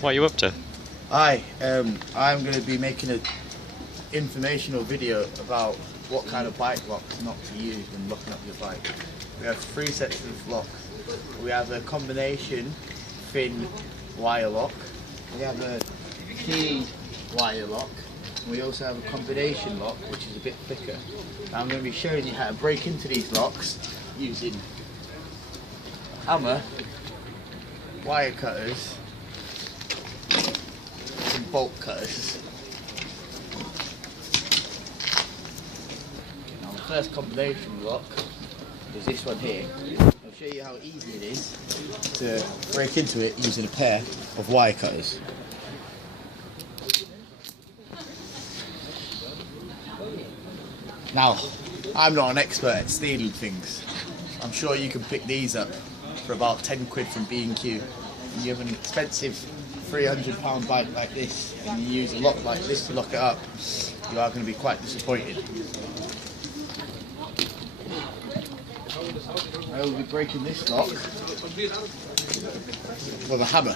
What are you up to? Hi, I'm going to be making an informational video about what kind of bike locks not to use when locking up your bike. We have three sets of locks. We have a combination thin wire lock, we have a key wire lock, and we also have a combination lock which is a bit thicker. Now I'm going to be showing you how to break into these locks using a hammer, wire cutters, and bolt cutters. Now the first combination lock is this one here. I'll show you how easy it is to break into it using a pair of wire cutters. Now, I'm not an expert at stealing things. I'm sure you can pick these up for about 10 quid from B&Q. And you have an expensive £300 bike like this and you use a lock like this to lock it up, you are going to be quite disappointed. I will be breaking this lock with a hammer.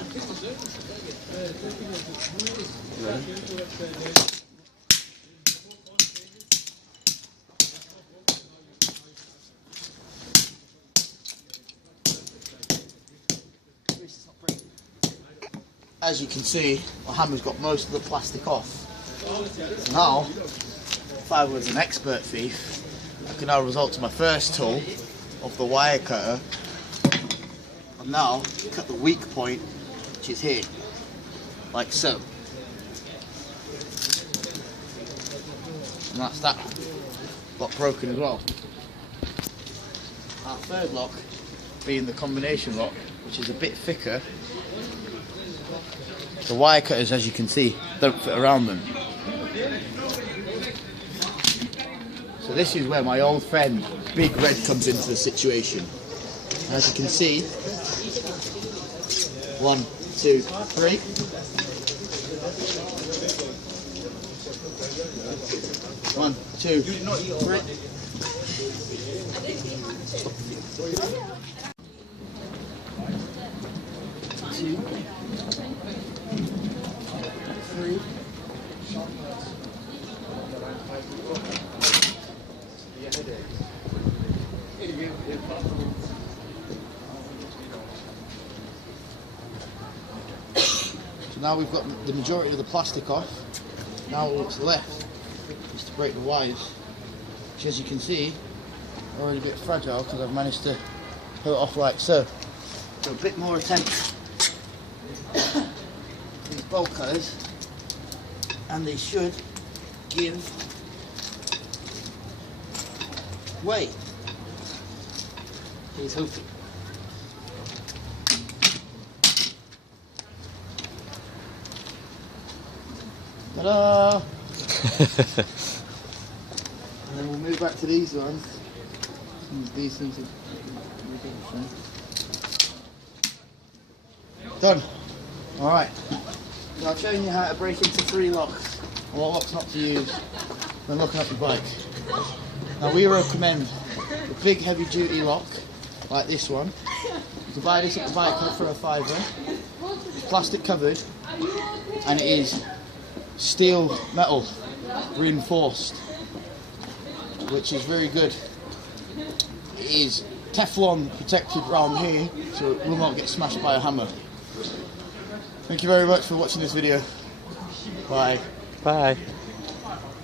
As you can see, my hammer's got most of the plastic off. So now, if I was an expert thief, I can now resort to my first tool of the wire cutter and now cut the weak point, which is here, like so. And that's that lock broken as well. Our third lock being the combination lock, which is a bit thicker. The wire cutters, as you can see, don't fit around them. So this is where my old friend Big Red comes into the situation. As you can see, 1, 2, 3. One, two, three. Two. 3. So now we've got the majority of the plastic off. Now what's left is to break the wires, which, as you can see, are already a bit fragile because I've managed to pull it off like so. So a bit more attention. These bolt cutters, and they should give way. Here's hoping. Ta-da! And then we'll move back to these ones. These things are done. Alright. So I've shown you how to break into 3 locks and what locks not to use when locking up your bike. Now we recommend a big heavy duty lock like this one. You can buy this at the bike for a £5. It's plastic covered and it is steel metal reinforced, which is very good. It is Teflon protected round here so it will not get smashed by a hammer. Thank you very much for watching this video. Bye. Bye.